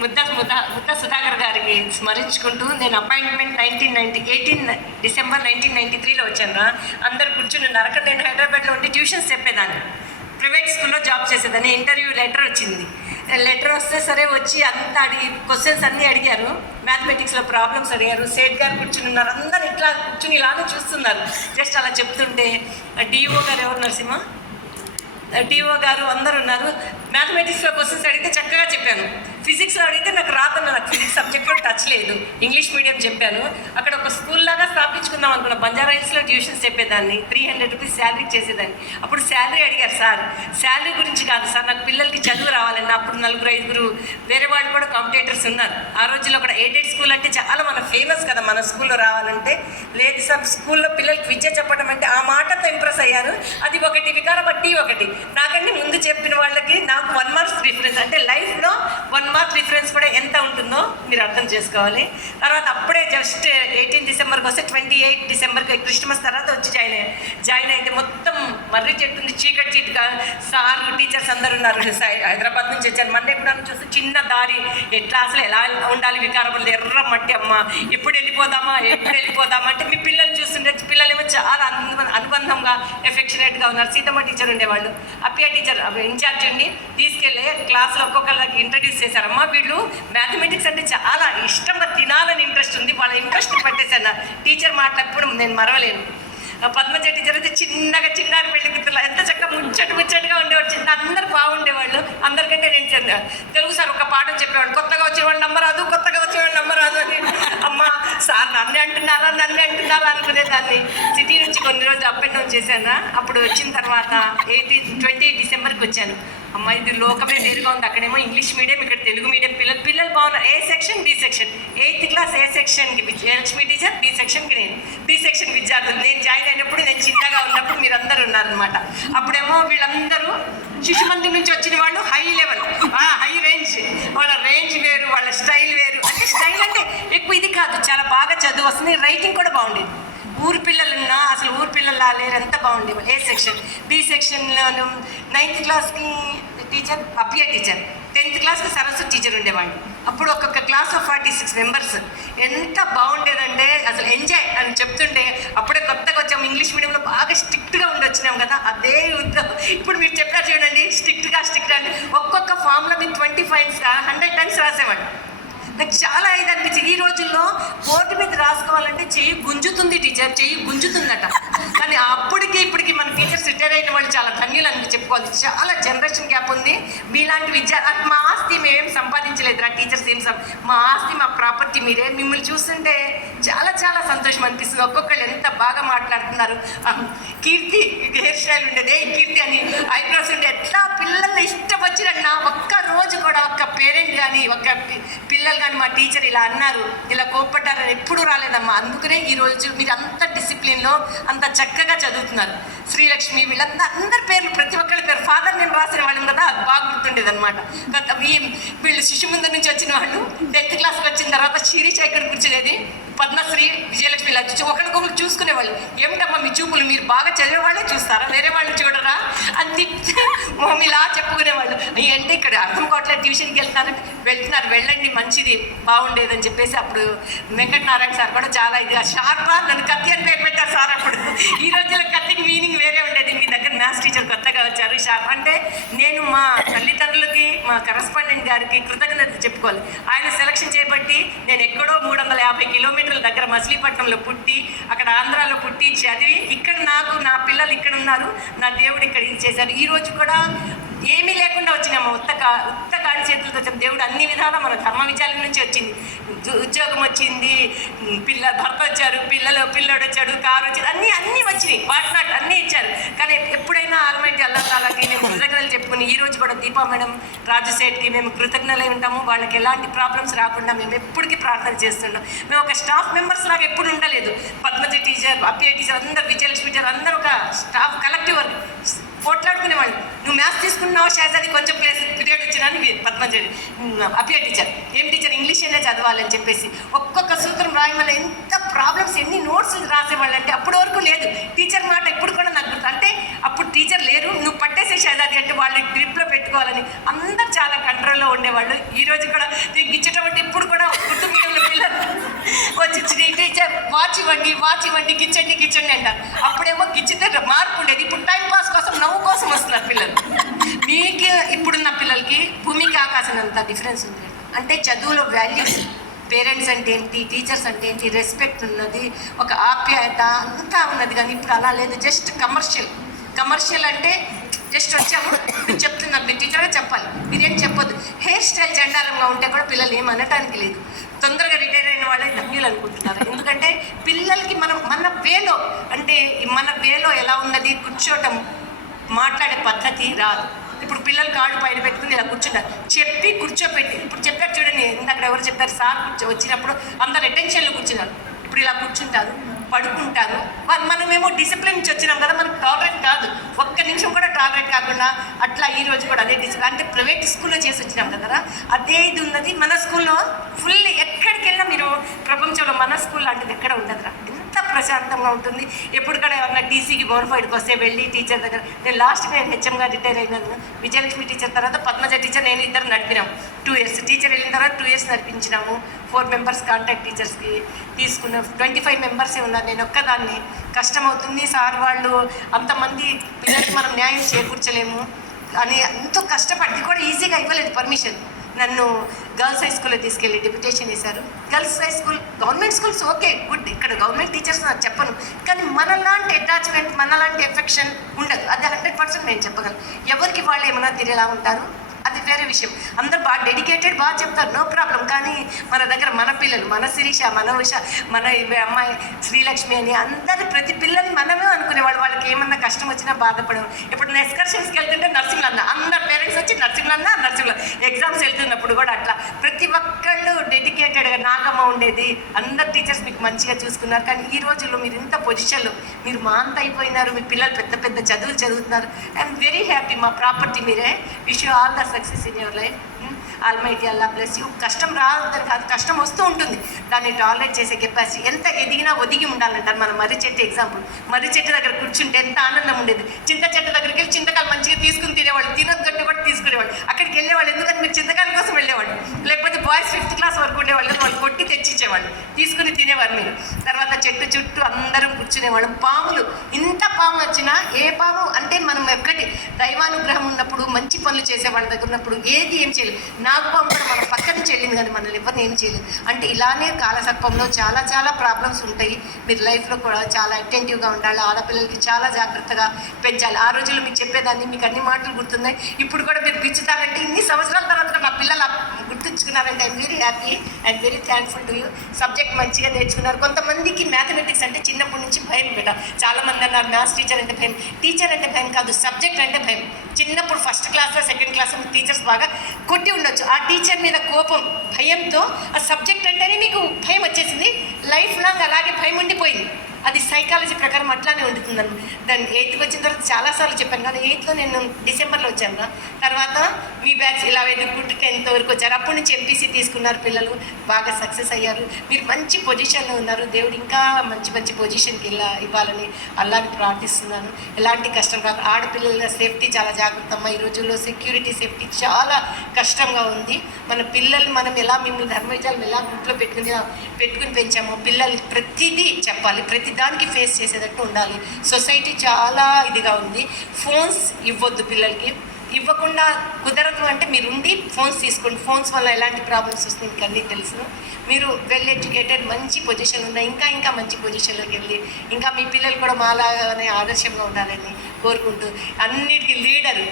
ముద్ద ముద్ద ముద్ద సుధాకర్ గారికి స్మరించుకుంటూ నేను appointment nineteen ninety eighteen December nineteen ninety త్రీలో వచ్చాను అందరు కూర్చుని ఉన్నారు అక్కడ నేను హైదరాబాద్లో ఉండి ట్యూషన్స్ చెప్పేదాన్ని. ప్రైవేట్ స్కూల్లో జాబ్ చేసేదాన్ని. ఇంటర్వ్యూ లెటర్ వచ్చింది. లెటర్ వస్తే సరే వచ్చి అంతా అడిగి క్వశ్చన్స్ అన్నీ అడిగారు. మ్యాథమెటిక్స్లో ప్రాబ్లమ్స్ అడిగారు. సేట్ గారు కూర్చుని ఉన్నారు. అందరు ఇట్లా కూర్చుని ఇలానే చూస్తున్నారు. జస్ట్ అలా చెప్తుంటే డిఓ గారు ఎవరు నరసింహ? డిఓ గారు అందరు ఉన్నారు. మ్యాథమెటిక్స్లో క్వశ్చన్స్ అడిగితే చక్కగా చెప్పాను. ఫిజిక్స్లో అడిగితే నాకు రాదన్న నాకు ఫిజిక్స్ సబ్జెక్ట్లో టచ్ లేదు. ఇంగ్లీష్ మీడియం చెప్పాను. అక్కడ ఒక స్కూల్ లాగా స్థాపించుకుందాం అనుకున్న బంజారా హిల్స్లో ట్యూషన్స్ చెప్పేదాన్ని. త్రీ హండ్రెడ్ రూపీస్ శాలరీ చేసేదాన్ని. అప్పుడు శాలరీ అడిగారు సార్. శాలరీ గురించి కాదు సార్ నాకు పిల్లలకి చదువు అప్పుడు నలుగురు ఐదుగురు వేరే వాళ్ళు కూడా కాంపిటేటర్స్ ఉన్నారు. ఆ రోజుల్లో కూడా ఎయిడెడ్ స్కూల్ అంటే చాలా మన ఫేమస్ కదా మన స్కూల్లో రావాలంటే. లేదు సార్ స్కూల్లో పిల్లలకి విద్య చెప్పడం అంటే ఆ మాటతో ఇంప్రెస్ అయ్యారు అది ఒకటి వికార బట్టి ఒకటి. నాకంటే ముందు చెప్పిన వాళ్ళకి నాకు వన్ మార్క్స్ డిఫరెన్స్ అంటే లైఫ్లో వన్ మార్క్ డిఫరెన్స్ కూడా ఎంత ఉంటుందో మీరు అర్థం చేసుకోవాలి. తర్వాత అప్పుడే జస్ట్ ఎయిటీన్ డిసెంబర్కి వస్తే ట్వంటీ ఎయిట్ డిసెంబర్కి క్రిస్మస్ తర్వాత వచ్చి జాయిన్ అయ్యాను జాయిన్ అయితే మొత్తం మర్రి చెట్టు ఉంది చీకటి చీటుగా సార్ టీచర్స్ అందరు ఉన్నారు. హైదరాబాద్ నుంచి వచ్చేసాను మండే కూడా నుంచి వస్తే చిన్న దారి. ఎట్లా అసలు ఎలా ఉండాలి వికారపల్లి ఎర్ర మట్టి అమ్మ. ఎప్పుడు వెళ్ళిపోదామా? ఎప్పుడు వెళ్ళిపోదామా? అంటే మీ పిల్లలు చూస్తుంటే పిల్లలేమో చాలా అనుబంధంగా ఎఫెక్షనేట్గా ఉన్నారు. సీతమ్మ టీచర్ ఉండేవాళ్ళు. అప్పియా టీచర్ ఇన్ఛార్జ్ ఉండి తీసుకెళ్ళి క్లాస్లో ఒక్కొక్కరికి ఇంట్రడ్యూస్ చేశారమ్మా. వీళ్ళు మ్యాథమెటిక్స్ అంటే చాలా ఇష్టంగా తినాలని ఇంట్రెస్ట్ ఉంది. వాళ్ళ ఇంట్రెస్ట్ పెట్టేశాను టీచర్ మాట్లాడప్పుడు నేను మరవలేను. పద్మజ టీచర్ అయితే చిన్నగా చిన్నారి పెళ్ళి కూతురు ఎంత చక్కగా ముచ్చటి ముచ్చటిగా ఉండేవాడు. చిన్న అందరు బాగుండేవాళ్ళు. అందరికంటే నేను చిన్న తెలుగు సార్ ఒక పాఠం చెప్పేవాడు. కొత్తగా వచ్చిన వాళ్ళు నంబర్ కొత్తగా వచ్చిన వాళ్ళు నంబర్ అని. అమ్మ సార్ నన్ను అంటున్నారా నన్ను అంటున్నారా అనుకునేదాన్ని సిటీ నుంచి కొన్ని రోజులు అప్ అండ్ డౌన్ చేశాను? అప్పుడు వచ్చిన తర్వాత ఎయిటీ ట్వంటీ డిసెంబర్కి వచ్చాను. అమ్మ ఇది లోకమే వేరుగా ఉంది. అక్కడేమో ఇంగ్లీష్ మీడియం ఇక్కడ తెలుగు మీడియం. పిల్లలు పిల్లలు బాగున్నారు. A section? B section. Eighth class A సెక్షన్కి? లక్ష్మి టీచర్ బి సెక్షన్కి నేను. బి సెక్షన్ విద్యార్థులు. నేను జాయిన్ అయినప్పుడు నేను చిన్నగా ఉన్నప్పుడు మీరందరూ ఉన్నారనమాట అప్పుడేమో వీళ్ళందరూ శిశు మందిర్ నుంచి వచ్చిన వాళ్ళు హై లెవెల్ హై రేంజ్ వాళ్ళ రేంజ్ వేరు వాళ్ళ స్టైల్ వేరు. అంటే స్టైల్ అంటే ఎక్కువ ఇది కాదు. చాలా బాగా చదువు వస్తుంది. రైటింగ్ కూడా బాగుండేది. ఊరు పిల్లలున్నా అసలు ఊరు పిల్లలు లేరు ఎంత బాగుండేవాళ్ళు ఏ సెక్షన్ బి సెక్షన్లోను నైన్త్ క్లాస్కి టీచర్ అప్పియ టీచర్ టెన్త్ క్లాస్కి సరస్వతి టీచర్ ఉండేవాళ్ళు. అప్పుడు ఒక్కొక్క class of forty six members ఎంత బాగుండేదంటే అసలు ఎంజాయ్ అని చెప్తుంటే అప్పుడే కొత్తగా వచ్చాము ఇంగ్లీష్ మీడియంలో బాగా స్ట్రిక్ట్గా ఉండి వచ్చినాం కదా. అదే ఉద్యోగం ఇప్పుడు మీరు చెప్పారు చూడండి స్ట్రిక్ట్గా స్ట్రిక్ట్ అంటే ఒక్కొక్క ఫామ్లో మీరు ట్వంటీ ఫైవ్ హండ్రెడ్ టైమ్స్ రాసేవాడు నాకు చాలా ఇది అనిపించింది. ఈ రోజుల్లో బోర్డు మీద కావాలంటే చెయ్యి గుంజుతుంది టీచర్ చెయ్యి గుంజుతుందట. కానీ అప్పటికి ఇప్పటికి మన టీచర్స్ రిటైర్ అయిన వాళ్ళు చాలా ధన్యులు అని చెప్పుకోవాలి చాలా జనరేషన్ గ్యాప్ ఉంది. మీలాంటి విద్య మా ఆస్తి మేమేం సంపాదించలేదు ఆ టీచర్స్ ఏం మా ఆస్తి మా ప్రాపర్టీ మీరే. మిమ్మల్ని చూస్తుంటే చాలా చాలా సంతోషం అనిపిస్తుంది. ఒక్కొక్కళ్ళు ఎంత బాగా మాట్లాడుతున్నారు. కీర్తి హెయిర్ స్టైల్ ఉండేదే. కీర్తి అని ఐబ్రోస్ ఉండే. ఎట్లా పిల్లలు ఇష్టం వచ్చిన ఒక్క రోజు కూడా ఒక్క పేరెంట్ కానీ ఒక్క పిల్లలు కానీ మా టీచర్ ఇలా అన్నారు ఇలా కోప్పట్టారని ఎప్పుడు రాలేదమ్మా. అందుకనే ఈ రోజు మీరు అంత డిసిప్లిన్లో అంత చక్కగా చదువుతున్నారు. శ్రీలక్ష్మి వీళ్ళంతా అందరి పేర్లు ప్రతి ఒక్కరి పేరు ఫాదర్ నేను రాసిన వాళ్ళం కదా అది బాగా గుర్తుండేది అనమాట వీళ్ళు శిశు ముందు నుంచి వచ్చిన వాళ్ళు టెన్త్ క్లాస్కి వచ్చిన తర్వాత శిరీష ఎక్కడ కూర్చునేది పద్మశ్రీ విజయలక్ష్మి ఇలా చూసి ఒకరికొకరు చూసుకునేవాళ్ళు. ఏమిటమ్మా మీ చూపులు మీరు బాగా చదివే వాళ్ళే చూస్తారా? వేరే వాళ్ళు చూడరా? అని మమ్మీ ఇలా చెప్పుకునేవాళ్ళు అంటే ఇక్కడ అర్థం కావట్లేదు ట్యూషన్కి వెళ్తున్నారంటే వెళ్తున్నారు వెళ్ళండి మంచిది బాగుండేదని చెప్పేసి అప్పుడు వెంకటనారాయణ సార్ కూడా చాలా ఇదిగా షార్ప్గా నన్ను కత్తి అని పేరు పెట్టారు సార్ అప్పుడు. ఈ రోజుల్లో కత్తికి మీనింగ్ వేరే ఉండేది మీ దగ్గర మ్యాథ్స్ టీచర్ కొత్తగా వచ్చారు షార్ప్. అంటే నేను మా తల్లిదండ్రులు మా కరస్పాండెంట్ గారికి కృతజ్ఞత చెప్పుకోవాలి. ఆయన సెలక్షన్ చేపట్టి నేను ఎక్కడో మూడు వందల యాభై కిలోమీటర్ల దగ్గర మచిలీపట్నంలో పుట్టి అక్కడ ఆంధ్రాలో పుట్టి చదివి ఇక్కడ నాకు నా పిల్లలు ఇక్కడ ఉన్నారు నా దేవుడు ఇక్కడ ఇది చేశారు కూడా ఏమీ లేకుండా వచ్చినాము. ఉత్త కా ఉత్త కాడి చేతులతో వచ్చిన దేవుడు అన్ని విధాలా మన ధర్మ విజయాల నుంచి వచ్చింది. ఉద్యో- ఉద్యోగం వచ్చింది పిల్ల భర్త వచ్చారు పిల్లలు పిల్లడు వచ్చాడు కారు వచ్చాడు అన్నీ అన్నీ వచ్చినాయి. వాట్ నాట్ అన్నీ ఇచ్చారు. కానీ ఎప్పుడైనా ఆల్మైటీ అల్లా తాలాకి మేము కృతజ్ఞతలు చెప్పుకుని ఈ రోజు కూడా దీపా మేడం రాజశేఖర్కి మేము కృతజ్ఞతలై ఉంటాము. వాళ్ళకి ఎలాంటి ప్రాబ్లమ్స్ రాకుండా మేము ఎప్పటికీ ప్రార్థన చేస్తున్నాం మేము ఒక స్టాఫ్ మెంబర్స్ లాగా ఎప్పుడు ఉండలేదు. పద్మజ టీచర్ అప్పయ్య టీచర్ అందరు విజయలక్ష్మి టీచర్ అందరూ ఒక స్టాఫ్ కలెక్టివ్ వర్క్ పోట్లాడుకునేవాళ్ళు. నువ్వు మ్యాథ్స్ తీసుకున్నావు షాజాది కొంచెం ప్లేస్ పీరియడ్ వచ్చినా అని పద్మజడి అపియ టీచర్ ఏం టీచర్ ఇంగ్లీషేనే చదవాలని చెప్పేసి ఒక్కొక్క సూత్రం రాయమని ఎంత ప్రాబ్లమ్స్ ఎన్ని నోట్స్ రాసేవాళ్ళు అంటే అప్పటి వరకు లేదు. టీచర్ మాట ఇప్పుడు కూడా నాకు గుర్తు అంటే అప్పుడు టీచర్ లేరు నువ్వు పట్టేసే షాజాది అంటే వాళ్ళు గ్రిప్లో పెట్టుకోవాలని అందరు చాలా కంట్రోల్లో ఉండేవాళ్ళు. ఈ రోజు కూడా నీకు గిచ్చేటప్పుడు ఇప్పుడు కూడా కుటుంబంలో పిల్లలు వచ్చి టీచర్ వాచ్ ఇవ్వండి వాచ్ ఇవ్వండి గిచ్చండి గిచ్చండి అంటారు. అప్పుడేమో గిచ్చితే మార్పు ఉండేది. ఇప్పుడు టైం పాస్ కోసం నవ్వు కోసం వస్తున్నారు పిల్లలు మీకు ఇప్పుడున్న పిల్లలకి భూమికి ఆకాశం అంత డిఫరెన్స్ ఉంది. అంటే చదువులో వాల్యూస్ పేరెంట్స్ అంటే ఏంటి టీచర్స్ అంటే ఏంటి రెస్పెక్ట్ ఉన్నది ఒక ఆప్యాయత అంతా ఉన్నది. కానీ ఇప్పుడు అలా లేదు. జస్ట్ కమర్షియల్ కమర్షియల్ అంటే జస్ట్ వచ్చాము. మీరు చెప్తున్నాను మీరు టీచర్గా చెప్పాలి. మీరేం చెప్పొద్దు. హెయిర్ స్టైల్ చండాలంగా ఉంటే కూడా పిల్లలు ఏం అనటానికి లేదు. తొందరగా రిటైర్ అయిన వాళ్ళే ధన్యులు అనుకుంటున్నారు. ఎందుకంటే పిల్లలకి మనం మన వేలో అంటే మన వేలో ఎలా ఉన్నది కూర్చోటం మాట్లాడే పద్ధతి రాదు. ఇప్పుడు పిల్లలు కాళ్ళు పైన పెట్టుకుని ఇలా కూర్చున్నారు చెప్పి కూర్చోపెట్టి ఇప్పుడు చెప్పారు చూడండి ఇందాక ఎవరు చెప్పారు సార్ కూర్చో వచ్చినప్పుడు అందరు అటెన్షన్లో కూర్చున్నారు. ఇప్పుడు ఇలా కూర్చుంటారు పడుకుంటారు. మనం మనమేమో డిసిప్లిన్ నుంచి వచ్చినాం కదా మనకు టాలరెంట్ కాదు. ఒక్క నిమిషం కూడా టాలరెంట్ కాకుండా అట్లా ఈ రోజు కూడా అదే డిసిప్లిన్ అంటే ప్రైవేట్ స్కూల్లో చేసి వచ్చినాం కదా అదే ఇది ఉన్నది మన స్కూల్లో ఫుల్ ఎక్కడికి వెళ్ళినా మీరు ప్రపంచంలో మన స్కూల్ లాంటిది ఎక్కడ ఉండదురా. ప్రశాంతంగా ఉంటుంది. ఎప్పుడు కూడా ఏమన్నా టీసీకి బోర్ఫైడ్కి వస్తే వెళ్ళి టీచర్ దగ్గర నేను లాస్ట్ నేను హెచ్ఎంగా రిటైర్ అయినాను. విజయలక్ష్మి టీచర్ తర్వాత పద్మజ టీచర్ నేను ఇద్దరు నడిపినాం. టూ ఇయర్స్ టీచర్ వెళ్ళిన తర్వాత టూ ఇయర్స్ నడిపించినాము. ఫోర్ మెంబర్స్ కాంటాక్ట్ టీచర్స్కి తీసుకున్నాం ట్వంటీ ఫైవ్ మెంబర్సే ఉన్నారు. నేను ఒక్కదాన్ని. కష్టమవుతుంది. సార్ వాళ్ళు అంతమంది పిల్లలకి మనం న్యాయం చేకూర్చలేము. అని ఎంతో కష్టపడి కూడా ఈజీగా ఇవ్వలేదు పర్మిషన్ నన్ను గర్ల్స్ హై స్కూల్లో తీసుకెళ్ళి డిప్యుటేషన్ చేశారు. Girls high school government schools okay good ఇక్కడ గవర్నమెంట్ టీచర్స్ నాకు చెప్పను. కానీ మనలాంటి అటాచ్మెంట్ మనలాంటి ఎఫెక్షన్ ఉండదు. అది హండ్రెడ్ పర్సెంట్ నేను చెప్పగలను. ఎవరికి వాళ్ళు ఏమైనా తిరిగేలా ఉంటారు? అది వేరే విషయం. అందరు బాగా డెడికేటెడ్ బాగా చెప్తారు. నో ప్రాబ్లం కానీ మన దగ్గర మన పిల్లలు మన శిరీష మన ఉష మన అమ్మాయి శ్రీలక్ష్మి అని అందరి ప్రతి పిల్లని మనమే అనుకునేవాళ్ళు. వాళ్ళకి ఏమన్నా కష్టం వచ్చినా బాధపడము ఇప్పుడు ఎక్స్కర్షన్స్కి వెళ్తుంటే నర్సింగ్లు అన్న అందరు పేరెంట్స్ వచ్చి నర్సింగ్లు అన్న నర్సింగ్లు ఎగ్జామ్స్ వెళ్తున్నప్పుడు కూడా అట్లా. ప్రతి ఒక్కళ్ళు డెడికేటెడ్గా నాగమ్మ ఉండేది. అందరు టీచర్స్ మీకు మంచిగా చూసుకున్నారు. కానీ ఈ రోజుల్లో మీరు ఇంత పొజిషన్లో మీరు మా అంత అయిపోయినారు. మీ పిల్లలు పెద్ద పెద్ద చదువులు చదువుతున్నారు. ఐఎమ్ వెరీ హ్యాపీ మా ప్రాపర్టీ మీరే. Wish all the success in your life. Almighty Allah bless you. కష్టం రాదని కాదు కష్టం వస్తూ ఉంటుంది. దాన్ని టాలరేట్ చేసే కెపాసిటీ ఎంత ఎదిగినా ఒదిగి ఉండాలంటారు. మన మర్రి చెట్టు ఎగ్జాంపుల్. మర్రి చెట్టు దగ్గర కూర్చుంటే ఎంత ఆనందం ఉండేది. చింత చెట్టు దగ్గరికి వెళ్ళి చింతకాయలు మంచిగా తీసుకుని తినేవాళ్ళు తినొద్దు కూడా తీసుకునేవాళ్ళు. అక్కడికి వెళ్ళేవాళ్ళు ఎందుకంటే మీరు చింతకాయల కోసం వెళ్ళేవాళ్ళు. లేకపోతే బాయ్స్ ఫిఫ్త్ క్లాస్ వరకు ఉండేవాళ్ళు. వాళ్ళు కొట్టి తెచ్చిచ్చేవాళ్ళు. తీసుకుని తినేవారు మీరు. తర్వాత చెట్టు చుట్టూ అందరం కూర్చునేవాళ్ళు. పాములు ఇంత పాము వచ్చినా ఏ పాము దైవానుగ్రహం ఉన్నప్పుడు మంచి పనులు చేసే వాళ్ళ దగ్గర ఉన్నప్పుడు ఏది ఏం చేయలేదు. నాకు కూడా మన పక్కన చెల్లింది కానీ మనల్ని ఎవరిని ఏం చేయలేదు. అంటే ఇలానే కాలసర్పంలో చాలా చాలా ప్రాబ్లమ్స్ ఉంటాయి. మీరు లైఫ్లో కూడా చాలా అటెంటివ్గా ఉండాలి ఆడపిల్లలకి చాలా జాగ్రత్తగా పెంచాలి. ఆ రోజుల్లో మీకు చెప్పేదాన్ని మీకు అన్ని మాటలు గుర్తున్నాయి. ఇప్పుడు కూడా మీరు పిచ్చుతారంటే ఇన్ని సంవత్సరాల తర్వాత మా పిల్లల గుర్తుంచుకున్నారంటే I very happy and very thankful to you subject మంచిగా నేర్చుకున్నారు. కొంతమందికి మ్యాథమెటిక్స్ అంటే చిన్నప్పటి నుంచి భయం బిడ్డ. చాలా మంది అన్నారు మ్యాథ్స్ టీచర్ అంటే భయం. టీచర్ అంటే భయం కాదు సబ్జెక్ట్ అంటే భయం. చిన్నప్పుడు ఫస్ట్ క్లాస్లో సెకండ్ క్లాస్ టీచర్స్ బాగా కొట్టి ఉండొచ్చు. ఆ టీచర్ మీద కోపం భయంతో ఆ సబ్జెక్ట్ అంటేనే మీకు భయం వచ్చేసింది. లైఫ్ లాంగ్ అలాగే భయం ఉండిపోయింది. అది సైకాలజీ ప్రకారం అట్లానే ఉంటుందన్న దాన్ని ఎయిత్కి వచ్చిన తర్వాత చాలాసార్లు చెప్పాను. కానీ ఎయిత్లో నేను డిసెంబర్లో వచ్చాను కదా తర్వాత మీ బ్యాచ్ ఇలా ఎదుర్కొంటూ టెన్త్ వరకు వచ్చారు. అప్పటి నుంచి ఎంపీసీ తీసుకున్నారు పిల్లలు. బాగా సక్సెస్ అయ్యారు. మీరు మంచి పొజిషన్లో ఉన్నారు. దేవుడు ఇంకా మంచి మంచి పొజిషన్కి ఇలా ఇవ్వాలని అల్లాని ప్రార్థిస్తున్నాను. ఎలాంటి కష్టం కాదు ఆడపిల్లల సేఫ్టీ చాలా జాగ్రత్త అమ్మ. ఈ రోజుల్లో సెక్యూరిటీ సేఫ్టీ చాలా కష్టంగా ఉంది. మన పిల్లలు మనం ఎలా మిమ్మల్ని ధర్మవిజయాలు ఎలా గుంట్లో పెట్టుకుని పెట్టుకుని పెంచామో పిల్లలు ప్రతిదీ చెప్పాలి. ప్రతి దానికి ఫేస్ చేసేటట్టు ఉండాలి. సొసైటీ చాలా ఇదిగా ఉంది. ఫోన్స్ ఇవ్వద్దు పిల్లలకి. ఇవ్వకుండా కుదరదు అంటే మీరు ఉండి ఫోన్స్ తీసుకోండి. ఫోన్స్ వల్ల ఎలాంటి ప్రాబ్లమ్స్ వస్తుంది మీకు అన్నీ తెలుసు. మీరు వెల్ ఎడ్యుకేటెడ్ మంచి పొజిషన్ ఉన్న ఇంకా ఇంకా మంచి పొజిషన్లోకి వెళ్ళి ఇంకా మీ పిల్లలు కూడా మాలాగానే ఆదర్శంగా ఉండాలని కోరుకుంటూ అన్నిటికీ లీడర్.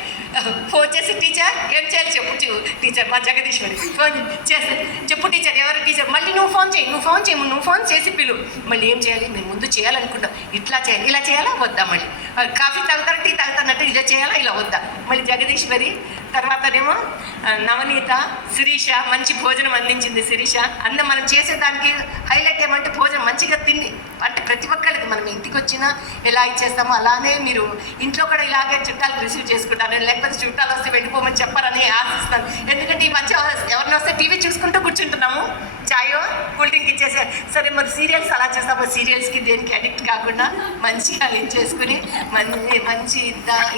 ఫోన్ చేసి టీచర్ ఏం చేయాలి చెప్పు టీచర్ మా జగదీశ్వరి. ఫోన్ చేసి చెప్పు టీచర్ ఎవరు టీచర్? మళ్ళీ నువ్వు ఫోన్ చేయి నువ్వు ఫోన్ చేయి నువ్వు ఫోన్ చేసి పిలు. మళ్ళీ ఏం చేయాలి? మేము ముందు చేయాలనుకుంటాం. ఇట్లా చేయాలి ఇలా చేయాలా? వద్దా మళ్ళీ? కాఫీ తాగుతారా? టీ తాగుతారన్నట్టు ఇలా చేయాలా? ఇలా వద్దా? మళ్ళీ జగదీశ్వరి తర్వాతనేమో ఏమో నవనీత శిరీష మంచి భోజనం అందించింది శిరీష. అంద మనం చేసేదానికి హైలైట్ ఏమంటే భోజనం మంచిగా తిండి. అంటే ప్రతి ఒక్కరికి మనం ఇంటికి వచ్చినా ఎలా ఇచ్చేస్తామో అలానే మీరు ఇంట్లో కూడా ఇలాగే చుట్టాలు రిసీవ్ చేసుకుంటారు. లేకపోతే చుట్టాలు వస్తే వెళ్ళిపోమని చెప్పారని ఆశిస్తాను. ఎందుకంటే ఈ మధ్య ఎవరిని వస్తే టీవీ చూసుకుంటూ కూర్చుంటున్నాము. చాయో కూల్ డ్రింక్ ఇచ్చేసే. సరే మరి సీరియల్స్ అలా చేస్తాము? సీరియల్స్కి దేనికి అడిక్ట్ కాకుండా మంచిగా చేసుకుని మంచి మంచి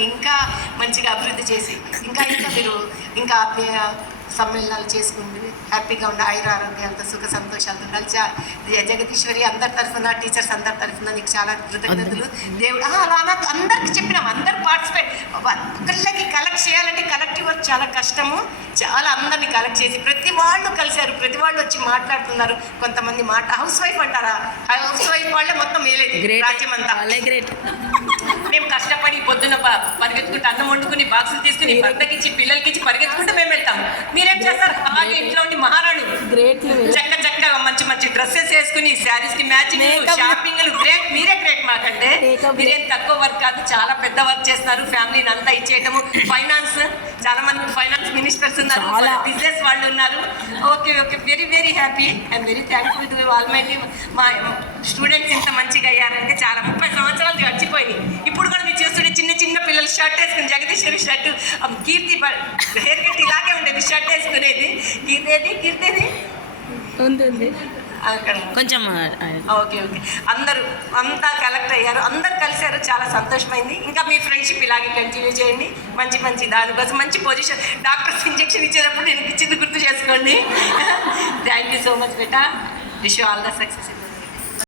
ఇంకా మంచిగా అభివృద్ధి చేసి ఇంకా ఇంకా మీరు ఇంకా ఆత్మీయ సమ్మేళనాలు చేసుకుంటూ హ్యాపీగా ఉండి ఆయుర ఆరోగ్యాలతో సుఖ సంతోషాలతో ఉండాలి జగదీశ్వరి అందరి తరఫున టీచర్స్ అందరి తరఫున నీకు చాలా కృతజ్ఞతలు. దేవుడు అలా అనొద్దు. అందరికి చెప్పినాం అందరు పార్టిసిపేట్ ఒకళ్ళకి కలెక్ట్ చేయాలంటే కలెక్టివ్ వర్క్ చాలా కష్టము. చాలా అందరిని కలెక్ట్ చేసి ప్రతి వాళ్ళు కలిశారు ప్రతి వాళ్ళు వచ్చి మాట్లాడుతున్నారు. కొంతమంది మాట హౌస్ వైఫ్ అంటారా? హౌస్ వైఫ్ వాళ్ళే మొత్తం వేయలేదు రాజ్యం అంతా మేము కష్టపడి పొద్దున పరిగెత్తుకుంటూ అన్నం వండుకుని బాక్సులు తీసుకుని భర్తకిచ్చి పిల్లలకిచ్చి పరిగెత్తుకుంటూ మేము వెళ్తాం. మీరేం చేస్తారు? అలాగే ఇంట్లో ఉండి మహారాణి. గ్రేట్ చక్కగా మంచి మంచి డ్రెస్సెస్ వేసుకుని శారీస్కి మ్యాచింగ్. Shopping great. మీరే గ్రేట్ మాకంటే. మీరేం తక్కువ వర్క్ కాదు చాలా పెద్ద వర్క్ చేస్తున్నారు. ఫ్యామిలీని అంతా ఇచ్చేయటము. ఫైనాన్స్. చాలా మంది ఫైనాన్స్ మినిస్టర్స్ ఉన్నారు. బిజినెస్ వాళ్ళు ఉన్నారు. Okay okay. Very very happy. I'm very thankful to all my మా స్టూడెంట్స్ ఇంత మంచిగా అయ్యారంటే చాలా. ముప్పై సంవత్సరాలు గడిచిపోయినాయి. ఇప్పుడు కూడా మీరు చూస్తుంటే చిన్న చిన్న పిల్లలు షర్ట్ వేసుకుని Jagadeeswari shirt Keerthi hair cut ఇలాగే ఉండేది షర్ట్ వేసుకునేది. కీర్తి ఏది? కీర్తిది ఉంది ఉంది. అక్కడ. కొంచెం ఓకే ఓకే. అందరూ అంతా కలెక్ట్ అయ్యారు. అందరు కలిశారు. చాలా సంతోషమైంది. ఇంకా మీ ఫ్రెండ్షిప్ ఇలాగే కంటిన్యూ చేయండి. మంచి మంచి దానికోసం మంచి పొజిషన్ డాక్టర్స్ ఇంజెక్షన్ ఇచ్చేటప్పుడు నేను ఇచ్చింది గుర్తు చేసుకోండి. Thank you so much beta. Wish all the success